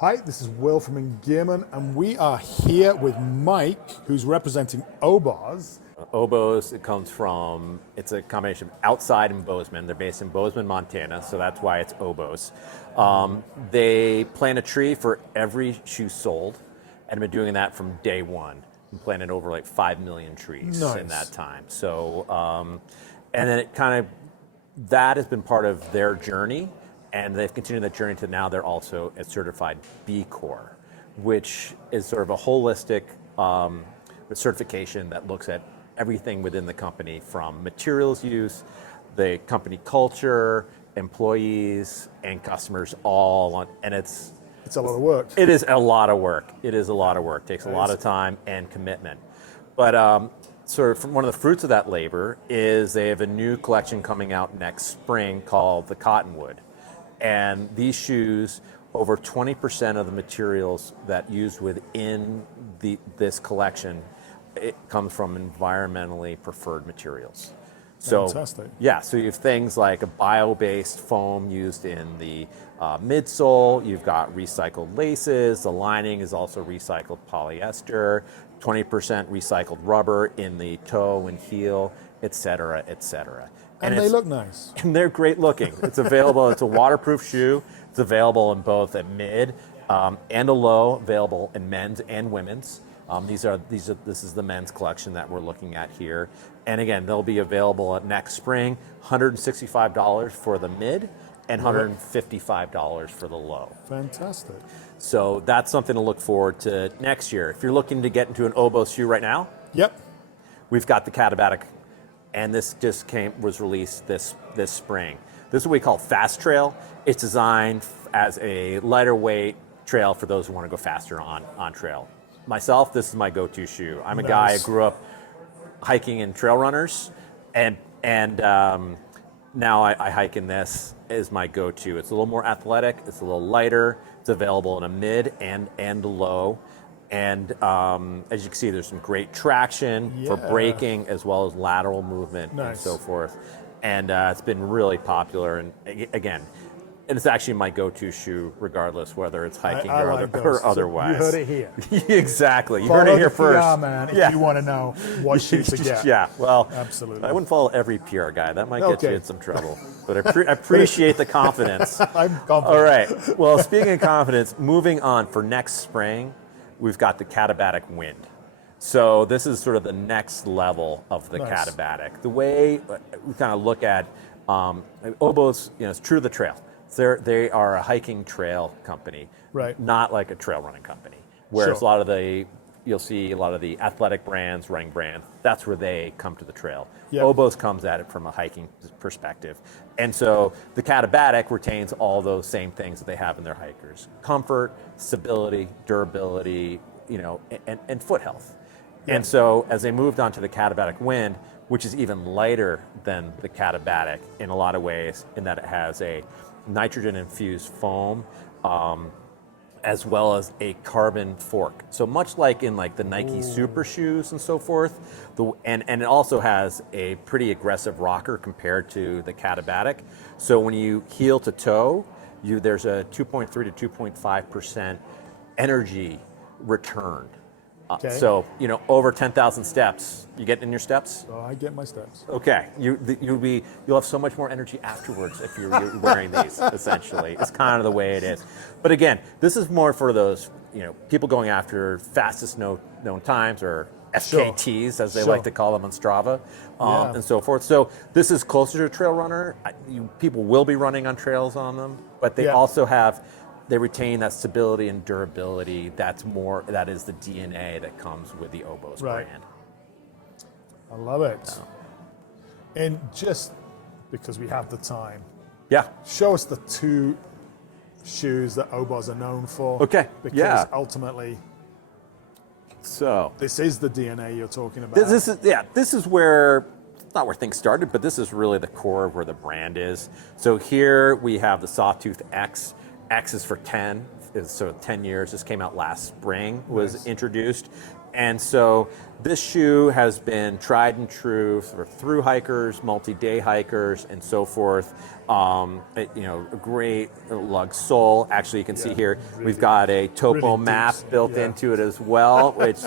Hi, this is Will from Engearment, and we are here with Mike, who's representing Oboz. Oboz, it's a combination of Outside and Bozeman. They're based in Bozeman, Montana, so that's why it's Oboz. They plant a tree for every shoe sold, and have been doing that from day one. And planted over like 5 million trees in that time. So, and then that has been part of their journey, and they've continued that journey to now they're also a certified B Corp, which is sort of a holistic certification that looks at everything within the company, from materials use, the company culture, employees, and customers and it's a lot of work. It is a lot of work. It is a lot of work. It takes a lot of time and commitment. But sort of one of the fruits of that labor is they have a new collection coming out next spring called the Cottonwood. And these shoes, over 20% of the materials that used within this collection, it comes from environmentally preferred materials. So, fantastic. Yeah, so you have things like a bio-based foam used in the midsole. You've got recycled laces. The lining is also recycled polyester. 20% recycled rubber in the toe and heel, et cetera, et cetera. And they look nice. And they're great looking. It's available. It's a waterproof shoe. It's available in both a mid and a low. Available in men's and women's. This is the men's collection that we're looking at here. And again, they'll be available next spring. $165 for the mid and $155 for the low. Fantastic. So that's something to look forward to next year. If you're looking to get into an Oboz shoe right now, we've got the Katabatic, and this just was released this spring. This is what we call Fast Trail. It's designed as a lighter weight trail for those who want to go faster on trail. Myself, this is my go-to shoe. I'm a guy who grew up hiking in trail runners, and now I hike in this as my go-to. It's a little more athletic. It's a little lighter. It's available in a mid and low. And as you can see, there's some great traction for braking as well as lateral movement and so forth. And it's been really popular. And again, and it's actually my go-to shoe, regardless whether it's hiking or otherwise. You heard it here. Exactly. You heard it here first. PR man, if you want to know what shoe to get. Yeah, well, absolutely. I wouldn't follow every PR guy. That might get you in some trouble. But I appreciate the confidence. I'm confident. All right. Well, speaking of confidence, moving on for next spring, we've got the Katabatic Wind. So this is sort of the next level of the Katabatic. The way we kind of look at Oboz, it's true to the trail. They are a hiking trail company, not like a trail running company. Whereas you'll see a lot of the athletic brands, running brands, that's where they come to the trail. Oboz comes at it from a hiking perspective. And so the Katabatic retains all those same things that they have in their hikers: comfort, stability, durability, and foot health. And so as they moved on to the Katabatic Wind, which is even lighter than the Katabatic in a lot of ways, in that it has a nitrogen-infused foam, as well as a carbon fork. So much like in the Nike Super shoes and so forth, and it also has a pretty aggressive rocker compared to the Katabatic. So when you heel to toe, there's a 2.3 to 2.5% energy return. So, over 10,000 steps, you get in your steps? Oh, I get my steps. Okay, you'll have so much more energy afterwards if you're wearing these, essentially. It's kind of the way it is. But again, this is more for those, people going after fastest known times, or FKTs, as they like to call them on Strava, and so forth. So this is closer to a trail runner. People will be running on trails on them, but they also they retain that stability and durability. That is the DNA that comes with the Oboz brand. I love it. And just because we have the time, show us the two shoes that Oboz are known for. Okay. Because ultimately, this is the DNA you're talking about. This is where, not where things started, but this is really the core of where the brand is. So here we have the Sawtooth X. X is for 10, so 10 years. This came out last spring, was introduced. And so This shoe has been tried and true for through hikers, multi-day hikers, and so forth. A great lug sole. Actually, you can see here we've got a topo really map built into it as well, which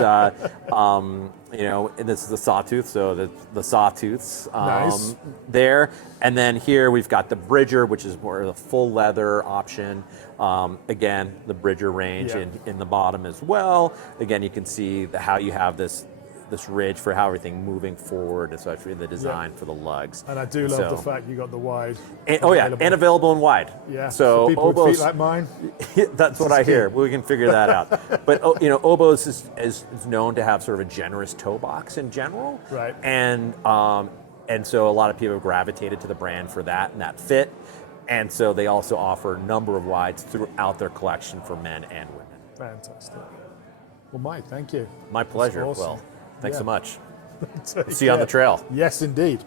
and this is the sawtooth, so the sawtooths Nice. there. And then here we've got the Bridger, which is more of the full leather option. Again, the Bridger range in the bottom as well. Again, you can see how you have this ridge for how everything moving forward, especially the design for the lugs. And I do love the fact you got the wide. And available in wide. Yeah. So for people with Obos, feet like mine. that's what I hear. We can figure that out. But Obos is known to have sort of a generous toe box in general. Right. And so a lot of people have gravitated to the brand for that and that fit. And so they also offer a number of wides throughout their collection for men and women. Fantastic. Well, Mike, thank you. My pleasure. Awesome. Well, thanks so much. Take See you on the care. trail. Yes, indeed.